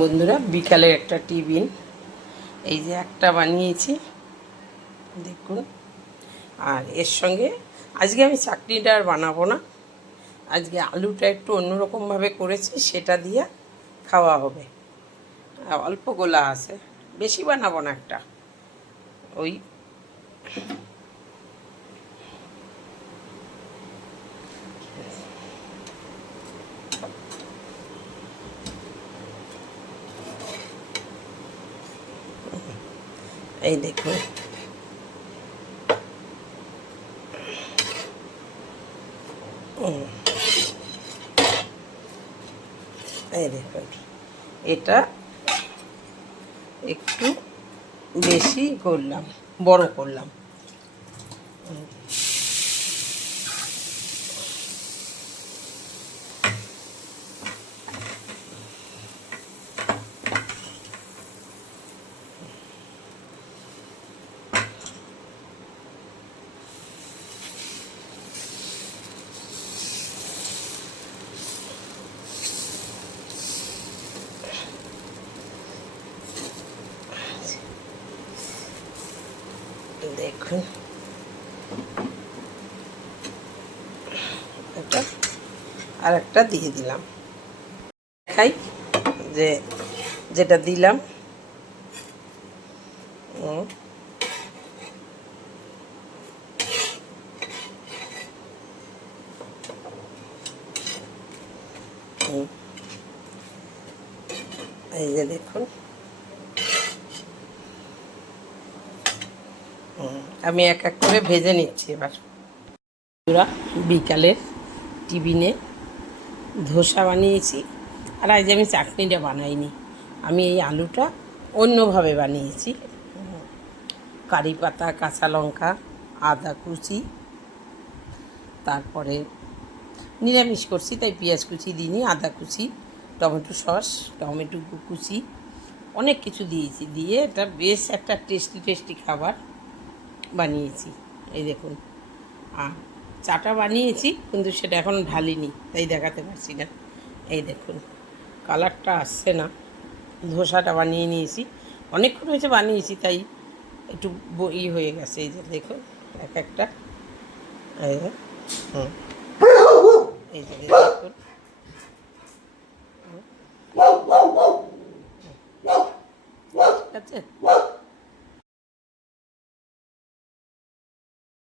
বন্ধুরা, বিকালের একটা টিফিন এই যে একটা বানিয়েছি দেখুন। আর এর সঙ্গে আজকে আমি চাটনিটা আর বানাবো না, আজকে আলুটা একটু অন্যরকমভাবে করেছি, সেটা দিয়ে খাওয়া হবে। অল্প গোলা আছে, বেশি বানাবো না, একটা ওই এই দেখুন। এই দেখুন, এটা একটু বেশি করলাম, বড় করলাম। দেখুন, এটা আর একটা দিয়ে দিলাম, দেখাই যে যেটা দিলাম। এই যে দেখুন, আমি এক এক করে ভেজে নিচ্ছি এবার। বিকালের টিফিনে ধোসা বানিয়েছি, আর আজ আমি চাটনিটা বানাইনি, আমি এই আলুটা অন্যভাবে বানিয়েছি। কারি পাতা, কাঁচা লঙ্কা, আদা কুচি, তারপরে নিরামিষ করছি তাই পেঁয়াজ কুচি দিইনি, আদা কুচি, টমেটো সস, টমেটো কুচি, অনেক কিছু দিয়েছি, দিয়ে এটা বেশ একটা টেস্টি খাবার বানিয়েছি। এই দেখুন, আর চাটা বানিয়েছি কিন্তু সেটা এখন ঢালিনি তাই দেখাতে পারছি না। এই দেখুন, কালারটা আসছে না। ধোসাটা বানিয়ে নিয়েছি, অনেকক্ষণ হয়েছে বানিয়েছি তাই একটু হয়ে গেছে। এই যে দেখুন, এক একটা এই যে এই যে দেখুন, ঠিক আছে।